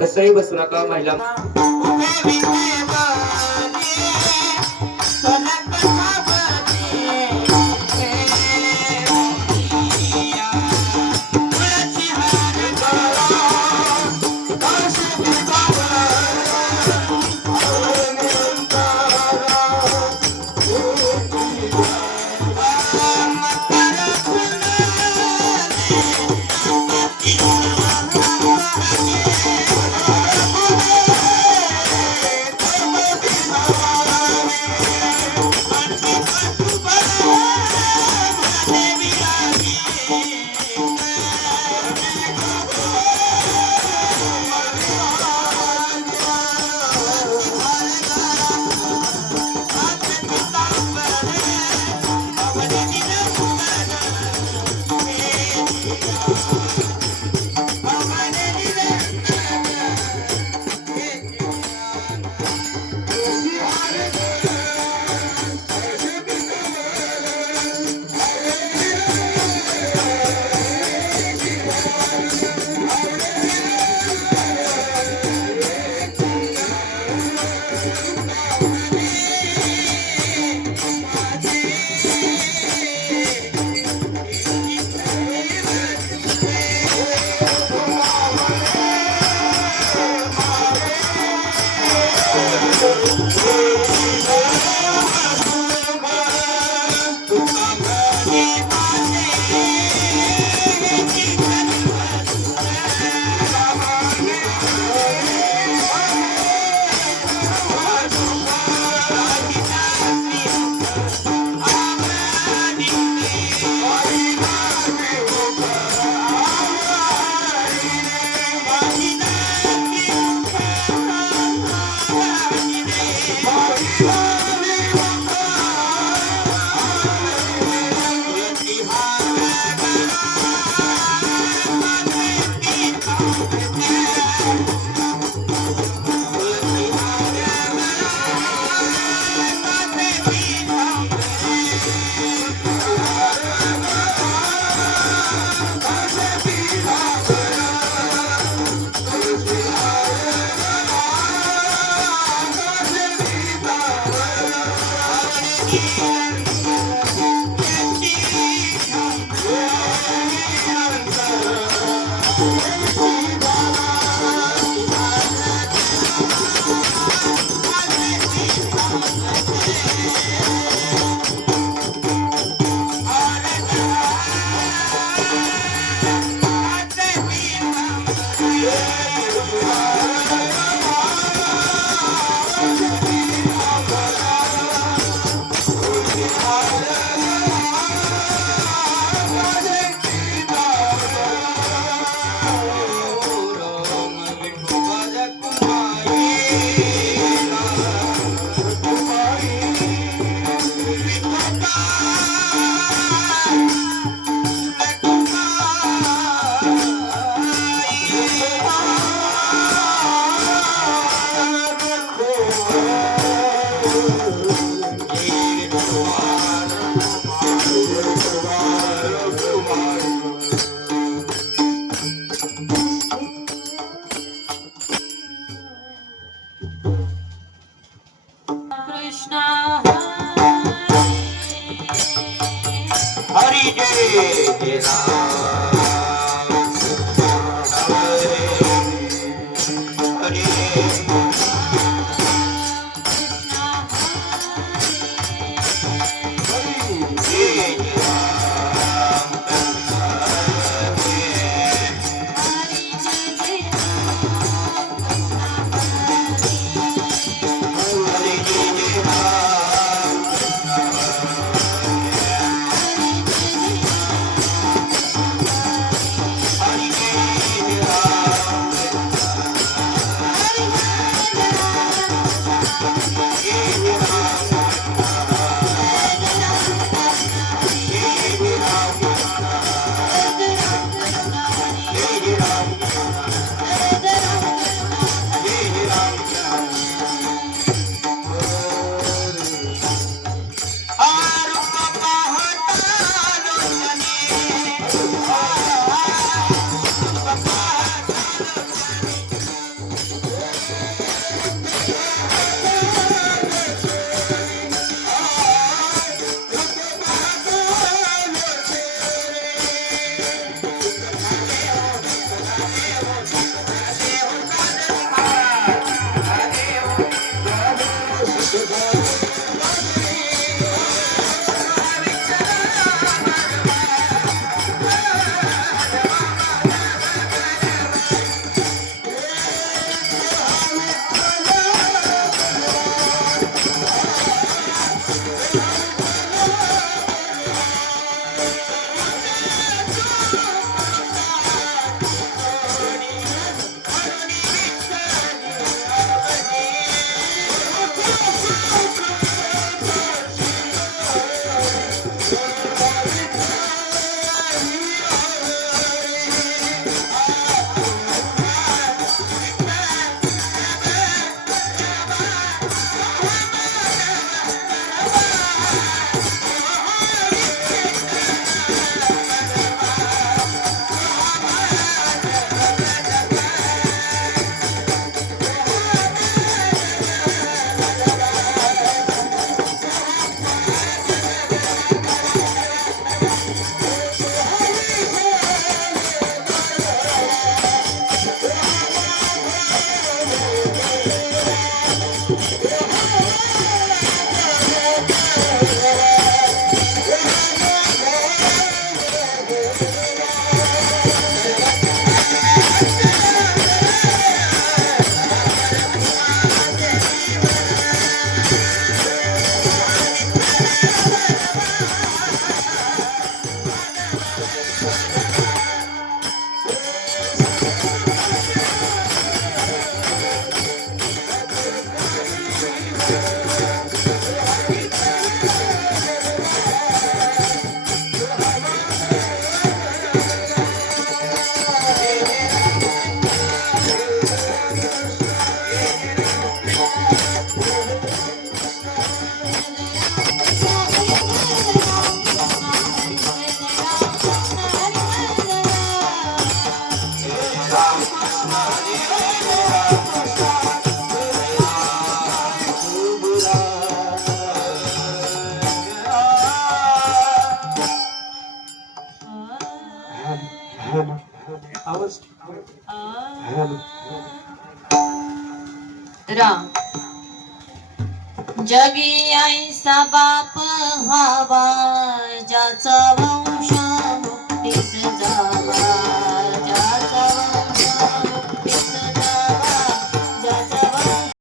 कसंही बसू नका महिला Música जगी ऐसा बाप व्हावा